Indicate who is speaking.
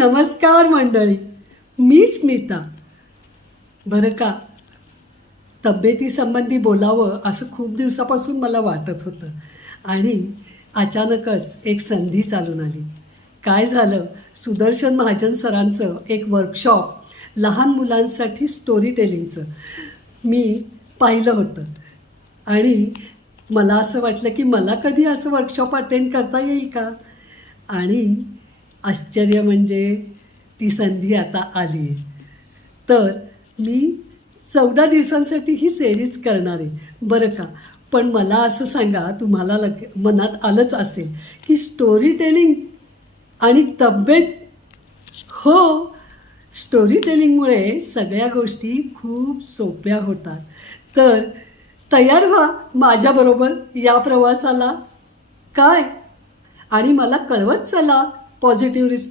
Speaker 1: नमस्कार मंडळी मी स्मिता. बरं का? तब्येतीसंबंधी बोलावं असं खूप दिवसापासून मला वाटत होतं. आणि अचानकच एक संधी चालून आली. काय झालं? सुदर्शन महाजन सरांचं एक वर्कशॉप लहान मुलांसाठी स्टोरी टेलिंगचं मी पाहिलं होतं. आणि मला असं वाटलं की मला कधी असं वर्कशॉप अटेंड करता येईल का? आणि आश्चर्य म्हणजे ती संधी आता आली. आहे तर मी चौदा दिवसांसाठी ही सेरीज करणार आहे. बरं का? पण मला असं सांगा तुम्हाला लग मनात आलंच असेल की स्टोरी टेलिंग आणि तब्येत हो स्टोरी टेलिंगमुळे सगळ्या गोष्टी खूप सोप्या होतात. तर तयार व्हा माझ्याबरोबर या प्रवासाला. काय? आणि मला कळवत चला. positive response.